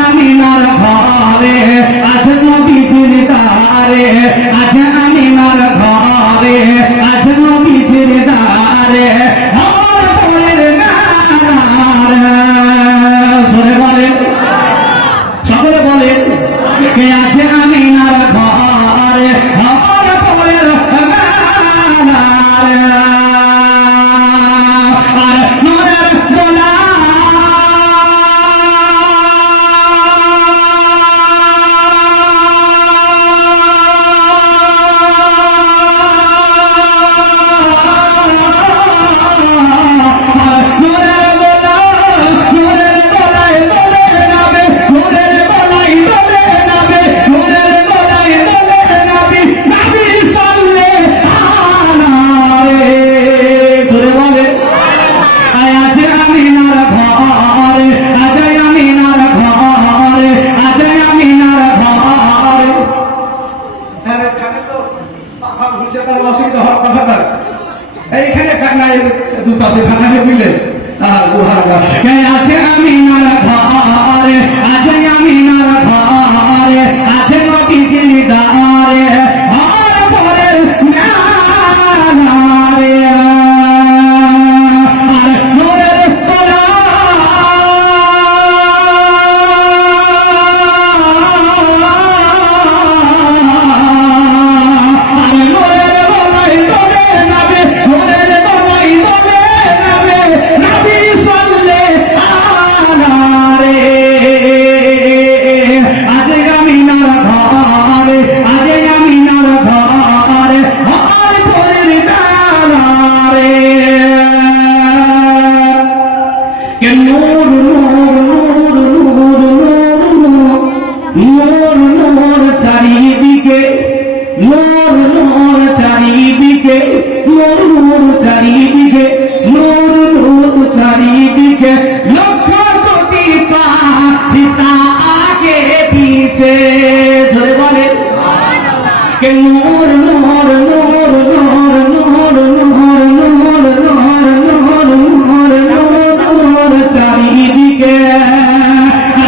আমিনার ঘরে আছে নবীজির দারে আছে আমিনার ঘরে আছে নবীজির দারে আমার পরের সরে বলেন সকলে বলেন কে আছে আমিনার ঘরে আমার পরের আর নূরের দোলা এইখানে দুপাশে খানাকে মিলে আছে আমিনার ঘরে আছে আমিনার ঘরে আছে নবীজির দারে আর পরে নারে আর নূরের তোলা চারিদিকে নূর নূর চারিদিকে নূর নূর চারিদিকে নূর নূর চারিদিকে লক্ষ কোটি ফেরেশতা আগে পিছে জোরে বলে কে নূর নূর নূর নূর নূর নূর নূর নূর নূর নূর নূর চারিদিকে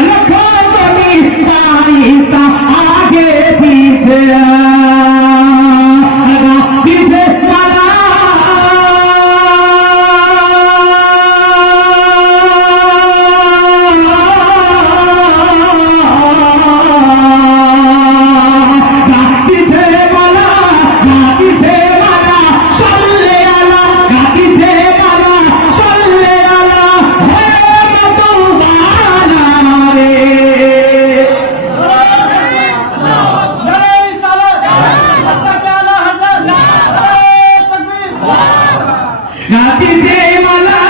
লক্ষ কোটি ফেরেশতা আগে পিছে পিছে মালা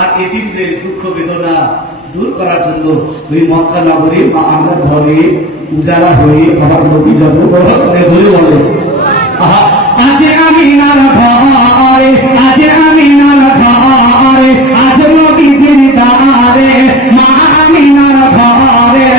আর এতিমদের দুঃখ বেদনা দূর করার জন্য ওই মক্কা নগরী বা আমরা ধরে উজালা হয়ে আবার নবী জন্মগ্রহণ করে চলে বলে আছে আমিনার ঘরে আছে আমিনার ঘরে আছে নবীজির দারে মা আমিনার ঘরে